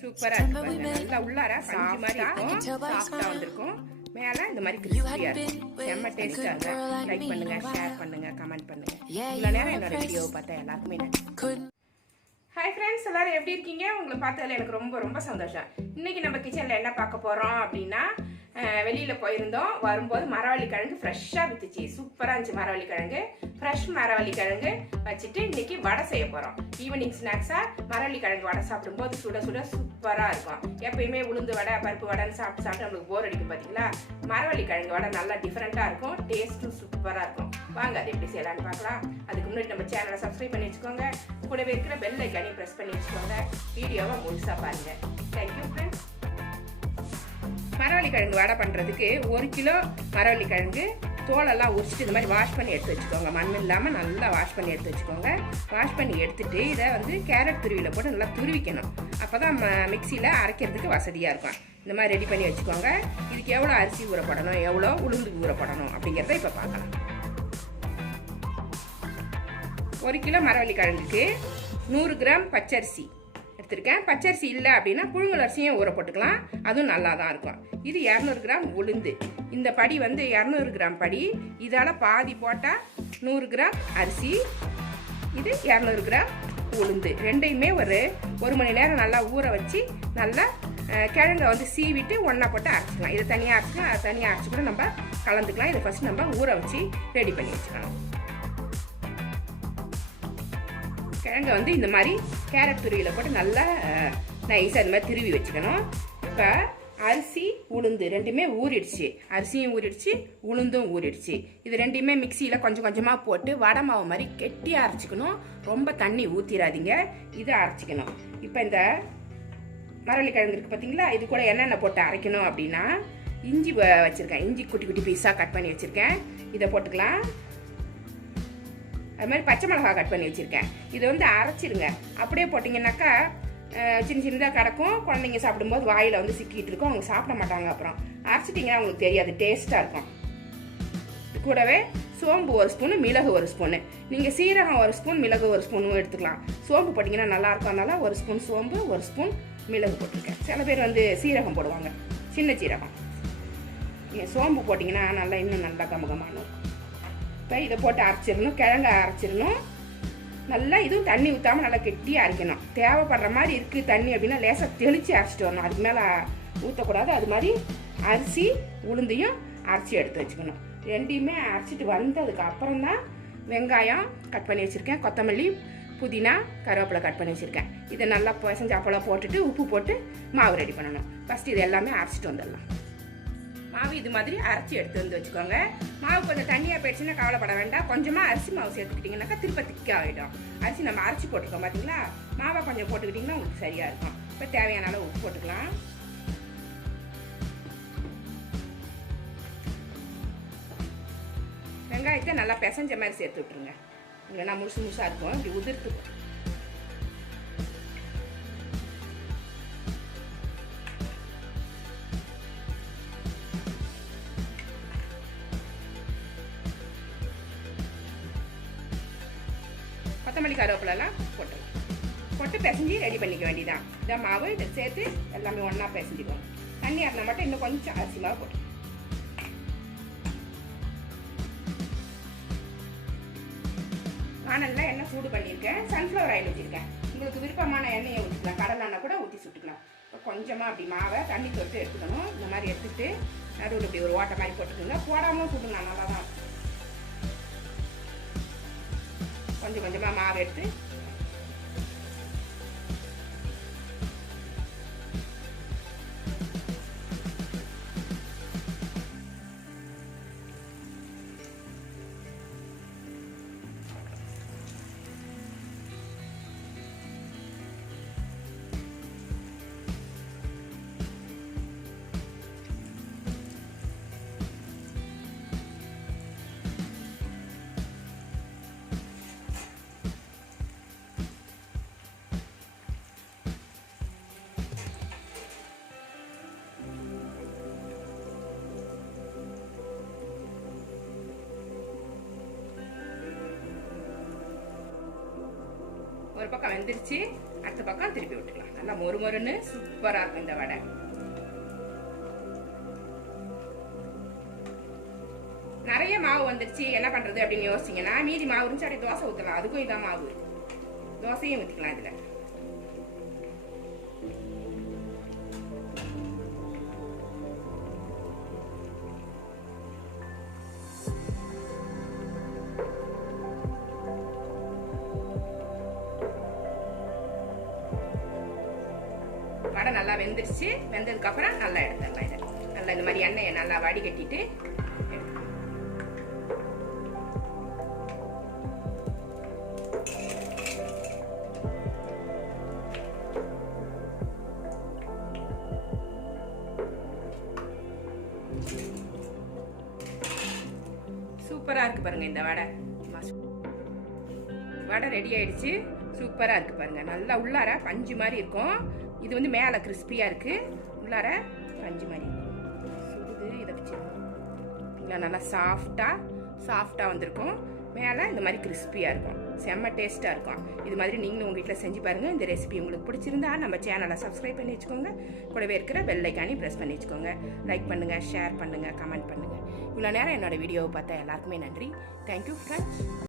சூப்பரா இருக்கு. நல்லா உள்ளார பஞ்சு மாதிரி இருக்கும். சாஃப்டா வந்திருக்கும். மேல இந்த மாதிரி கிறிஸ்பியா இருக்கும். செம்ம டேஸ்டா இருக்கு லைக் பண்ணுங்க ஷேர் பண்ணுங்க கமெண்ட் பண்ணுங்க. இவ்வளவு நேரம் என்னோட வீடியோவை பார்த்தா எல்லாருக்குமே நன்றி ஹாய் ஃப்ரெண்ட்ஸ் எல்லாரும் எப்படி இருக்கீங்க? உங்களை பார்த்ததுல எனக்கு ரொம்ப ரொம்ப சந்தோஷம். இன்னைக்கு நம்ம கிச்சனில் என்ன பார்க்க போகிறோம் அப்படின்னா வெளியில் போயிருந்தோம். வரும்போது மரவள்ளி கிழங்கு ஃப்ரெஷ்ஷாக வித்துச்சு. சூப்பராக இருந்துச்சு மரவள்ளி கிழங்கு. ஃப்ரெஷ் மரவள்ளி கிழங்கு வச்சுட்டு இன்னைக்கு வடை செய்ய போகிறோம் ஈவினிங் ஸ்நாக்ஸாக மரவள்ளி கிழங்கு வடை சாப்பிடும்போது சுட சுட சூப்பராக இருக்கும். எப்பயுமே உளுந்து வடை பருப்பு வடைன்னு சாப்பிட்டு சாப்பிட்டு நம்மளுக்கு போர் அடிக்கும் பார்த்தீங்களா மரவள்ளி கிழங்கு வடை நல்லா டிஃப்ரெண்ட்டாக இருக்கும். டேஸ்ட்டும் சூப்பராக இருக்கும். வாங்க அது எப்படி செய்யலாம்னு பார்க்கலாம். அதுக்கு முன்னாடி நம்ம சேனலை சப்ஸ்கிரைப் பண்ணி வச்சுக்கோங்க. கூடவே இருக்கிற பெல் ஐக்கானையும் ப்ரெஸ் பண்ணி வச்சுக்கோங்க. வீடியோவை முழுசாக பாருங்கள் தேங்க்யூ ஃப்ரெண்ட்ஸ் மரவள்ளி கிழங்கு வடை பண்ணுறதுக்கு ஒரு கிலோ மரவள்ளி கிழங்கு தோலெல்லாம் உரிச்சிட்டு இந்த மாதிரி வாஷ் பண்ணி எடுத்து வச்சுக்கோங்க. மண் இல்லாமல் நல்லா வாஷ் பண்ணி எடுத்து வச்சுக்கோங்க. வாஷ் பண்ணி எடுத்துட்டு இதை வந்து கேரட் துருவியில் போட்டு நல்லா துருவிக்கணும். அப்போ தான் மிக்சியில் அரைக்கிறதுக்கு வசதியாக இருக்கும். இந்த மாதிரி ரெடி பண்ணி வச்சுக்கோங்க. இதுக்கு எவ்வளோ அரிசி ஊறப்படணும் எவ்வளோ உளுந்து ஊறப்படணும் அப்படிங்கிறத இப்போ பார்க்கலாம். ஒரு கிலோ மரவள்ளி கிழங்குக்கு நூறு கிராம் பச்சரிசி. எடுத்திருக்கேன். பச்சரிசி இல்லை அப்படின்னா புழுங்கலரிசியும் ஊற போட்டுக்கலாம். அதுவும் நல்லா தான் இருக்கும். இது இரநூறு கிராம் உளுந்து. இந்த படி வந்து இரநூறு கிராம் படி. இதால் பாதி போட்டால் நூறு கிராம் அரிசி. இது இரநூறு கிராம் உளுந்து. ரெண்டையுமே ஒரு ஒரு மணி நேரம் நல்லா ஊற வச்சு நல்லா கிழங்கை கிழங்க வந்து சீவிட்டு ஒன்றா போட்டு அரைச்சிக்கலாம். இதை தனியாக அரைச்சிக்கலாம். அதை தனியாக அரைச்சி கூட நம்ம கலந்துக்கலாம். இதை ஃபஸ்ட் நம்ம ஊற வச்சு ரெடி பண்ணி வச்சுக்கலாம். கிழங்கை வந்து இந்த மாதிரி கேரட் துருவியில் போட்டு நல்லா நைஸாக இந்த மாதிரி திருவி வச்சுக்கணும். இப்போ அரிசி உளுந்து ரெண்டுமே ஊறிடுச்சு. அரிசியும் ஊறிடுச்சு உளுந்தும் ஊறிடுச்சு. இது ரெண்டையுமே மிக்சியில் கொஞ்சம் கொஞ்சமாக போட்டு வடை மாவு மாதிரி கெட்டியாக அரைச்சிக்கணும். ரொம்ப தண்ணி ஊற்றிடாதீங்க இதை அரைச்சிக்கணும். இப்போ இந்த மரளி கிழங்கு இருக்குது பார்த்தீங்களா இது கூட என்னென்ன போட்டு அரைக்கணும் அப்படின்னா இஞ்சி வச்சுருக்கேன். இஞ்சி குட்டி குட்டி பீஸாக கட் பண்ணி வச்சுருக்கேன். இதை போட்டுக்கலாம். அது மாதிரி பச்சை மிளகா கட் பண்ணி வச்சுருக்கேன். இது வந்து அரைச்சிருங்க அப்படியே போட்டிங்கன்னாக்கா சின்ன சின்னதாக கிடக்கும். குழந்தைங்க சாப்பிடும்போது வாயில் வந்து சிக்கிட்டு இருக்கும். அவங்க சாப்பிட மாட்டாங்க அப்புறம். அரைச்சிட்டிங்கன்னா அவங்களுக்கு தெரியாது. டேஸ்ட்டாக இருக்கும். கூடவே சோம்பு ஒரு ஸ்பூனு மிளகு ஒரு ஸ்பூனு. நீங்கள் சீரகம் ஒரு ஸ்பூன் மிளகு ஒரு ஸ்பூனும் எடுத்துக்கலாம். சோம்பு போட்டிங்கன்னா நல்லா இருக்கும். ஒரு ஸ்பூன் சோம்பு ஒரு ஸ்பூன் மிளகு போட்டிருக்கேன். சில பேர் வந்து சீரகம் போடுவாங்க. சின்ன சீரகம். நீங்கள் சோம்பு போட்டிங்கன்னா நல்லா இன்னும் நல்லா கமகமான இருக்கும். இப்போ இதை போட்டு அரைச்சிடணும் கிழங்க அரைச்சிடணும். நல்லா இதுவும் தண்ணி ஊற்றாமல் நல்லா கெட்டியாக அரைக்கணும். தேவைப்படுற மாதிரி இருக்குது தண்ணி அப்படின்னா லேசாக தெளித்து அரைச்சிட்டு வரணும். அதுக்கு மேலே ஊற்றக்கூடாது அது மாதிரி அரிசி உளுந்தையும் அரைச்சி எடுத்து வச்சுக்கணும். ரெண்டையுமே அரைச்சிட்டு வந்ததுக்கு அப்புறம் தான் வெங்காயம் கட் பண்ணி வச்சுருக்கேன். கொத்தமல்லி புதினா கருவேப்பிலை கட் பண்ணி வச்சுருக்கேன். இதை நல்லா பிசைஞ்சு அப்பளம் போட்டுட்டு உப்பு போட்டு மாவு ரெடி பண்ணணும். ஃபஸ்ட்டு இது எல்லாமே அரைச்சிட்டு வந்துடலாம். மாவு இது மாதிரி அரைச்சி எடுத்து வந்து வச்சுக்கோங்க. மாவு கொஞ்சம் தண்ணியாக போயிடுச்சுன்னா கவலைப்பட வேண்டாம். கொஞ்சமாக அரிசி மாவு சேர்த்துக்கிட்டிங்கனாக்கா திருப்ப திக்காக ஆகிடும் அரிசி நம்ம அரைச்சி போட்டிருக்கோம் பார்த்தீங்களா மாவை கொஞ்சம் போட்டுக்கிட்டிங்கன்னா உங்களுக்கு சரியாக இருக்கும். இப்போ தேவையான அளவு உப்பு போட்டுக்கலாம். வெங்காயத்தை நல்லா பிசைஞ்ச மாதிரி சேர்த்து விட்ருங்க இல்லைன்னா முழுசு முழுசாக இருக்கும். இப்படி உதிர்த்து கொத்தமல்லி கருவேப்பிலெல்லாம் போட்டுடலாம் போட்டு பிசைஞ்சு ரெடி பண்ணிக்க வேண்டியதான் இந்த மாவு இதை சேர்த்து எல்லாமே ஒன்றா பிசைஞ்சுக்கணும் தண்ணி இருந்தால் மட்டும் இன்னும் கொஞ்சம் அரிசி மாவு போட்டு வானல்ல எண்ணெய் சூடு பண்ணியிருக்கேன். சன்ஃப்ளவர் ஆயில் ஊற்றிருக்கேன் உங்களுக்கு விருப்பமான எண்ணெயை ஊற்றிக்கலாம் கடலானா கூட ஊற்றி சுட்டுக்கலாம். இப்போ கொஞ்சமாக அப்படி மாவை தண்ணி தொட்டு எடுத்துக்கணும். இந்த மாதிரி எடுத்துட்டு நடுவில் இப்படி ஒரு ஓட்டை மாதிரி போட்டுக்கோங்க. போடாமல் சுடுங்க நல்லா தான் கொஞ்சம் கொஞ்சமாக மாவு எடுத்து ஒரு பக்கம் வெந்துருச்சு அடுத்த பக்கம் திருப்பி விட்டுக்கலாம். நல்லா மொறு மொறுன்னு சூப்பராக இருக்கும் இந்த வடை. நிறைய மாவு வந்துருச்சு. என்ன பண்ணுறது அப்படின்னு யோசிச்சிங்கன்னா மீதி மாவு இருந்துச்சு அப்படியே தோசை ஊற்றலாம் அதுக்கும் இதான் மாவு. தோசையும் ஊற்றிக்கலாம் இதில். வடை நல்லா வெந்துருச்சு. வெந்ததுக்கப்புறம் நல்லா எடுத்துடலாம் இதை. நல்லா இந்த மாதிரி எண்ணெயை நல்லா வடிகட்டிட்டு கட்டிட்டு சூப்பராக இருக்கு பாருங்க இந்த வடை. வடை ரெடி ஆயிடுச்சு. சூப்பராக இருக்கு பாருங்க. நல்லா உள்ளார பஞ்சு மாதிரி இருக்கும். இது வந்து மேலே கிறிஸ்பியாக இருக்குது உள்ளார பஞ்சு மாதிரி சுடுது இதை வச்சுருக்கோம் நல்லா சாஃப்டாக சாஃப்டாக வந்திருக்கும். மேலே இந்த மாதிரி கிறிஸ்பியாக இருக்கும். செம்ம டேஸ்ட்டாக இருக்கும். இது மாதிரி நீங்களும் உங்கள் வீட்டில் செஞ்சு பாருங்கள் இந்த ரெசிபி உங்களுக்கு பிடிச்சிருந்தா நம்ம சேனலை சப்ஸ்கிரைப் பண்ணி வச்சுக்கோங்க. கூடவே இருக்கிற பெல் ப்ரெஸ் பண்ணி வச்சுக்கோங்க. லைக் பண்ணுங்கள் ஷேர் பண்ணுங்கள் கமெண்ட் பண்ணுங்கள் இவ்வளோ நேரம் என்னோடய வீடியோவை பார்த்தா எல்லாருக்குமே நன்றி. Thank you friends